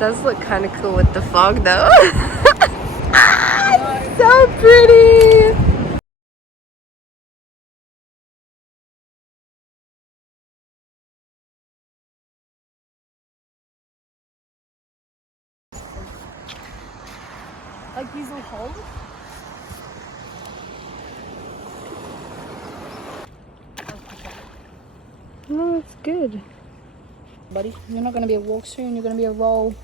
does look kind of cool with the fog though. Ah, it's so pretty. Like these little holes? No, it's good. Buddy, you're not going to be a walk soon, you're going to be a roll.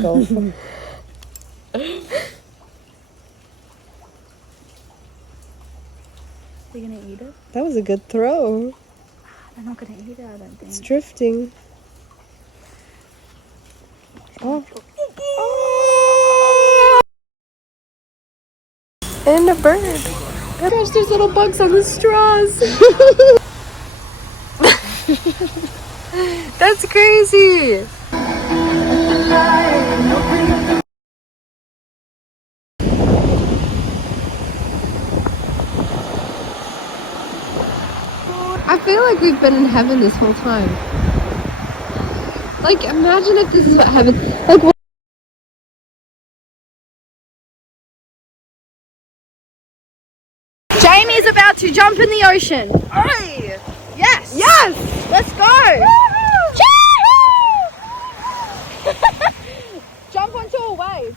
Go. Are you going to eat it? That was a good throw. They're not going to eat it, I don't think. It's drifting. Oh. And a bird. Gosh, there's little bugs on the straws. That's crazy. I feel like we've been in heaven this whole time. Like, imagine if this is what heaven... Like, what... Jamie's about to jump in the ocean. Hey! Yes! Yes! Let's go! Jump onto a wave.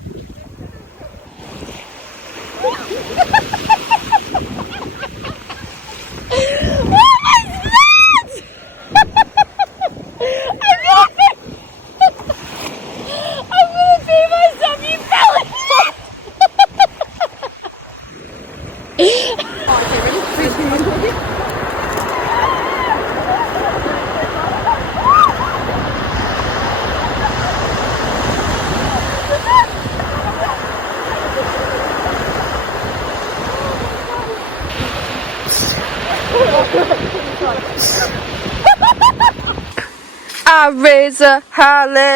I raise a hallelujah.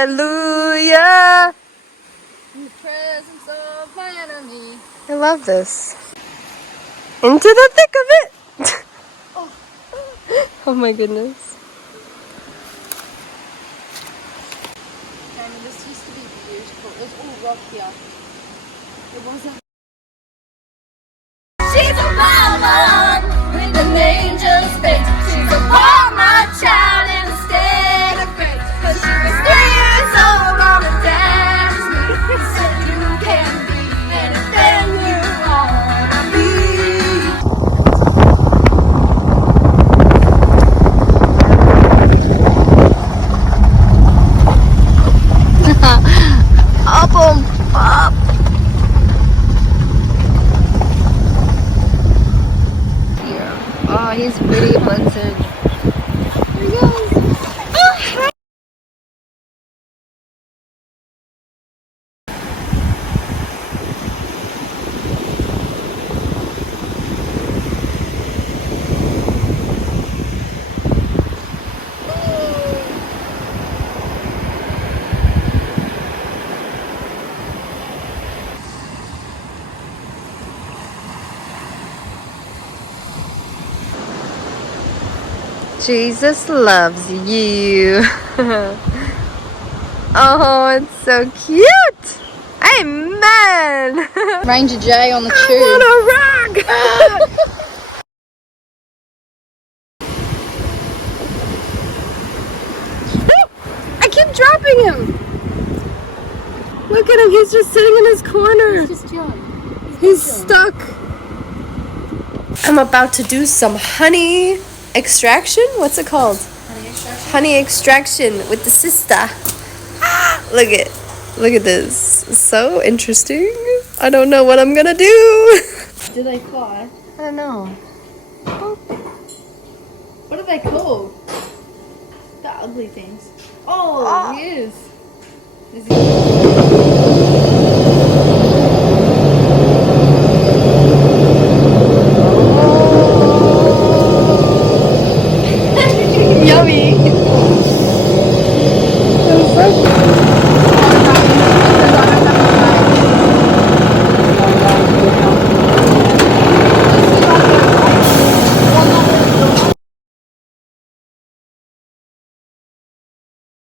In the presence of my enemy. I love this. Into the thick of it. Oh my goodness. Jamie, this used to be beautiful. It was all rock here. It wasn't. She's a mama with an angel's face. She's a my child in a state of grace. Cause she was 3 years old on a dance meet. He said you can be anything you wanna be. Up 'em, up. Oh, he's pretty blunted. There he goes. Oh, hi. Jesus loves you. Oh, it's so cute. Amen. Ranger J on the I tube. want a rock. I keep dropping him. Look at him. He's just sitting in his corner. Just chilling. He's stuck. I'm about to do some honey extraction. What's it called? Honey extraction. Honey extraction with the sister. Ah, look at this. It's so interesting. I don't know what I'm gonna do. Do they fly? I don't know. What are they called? The ugly things. Oh, he is. Is he?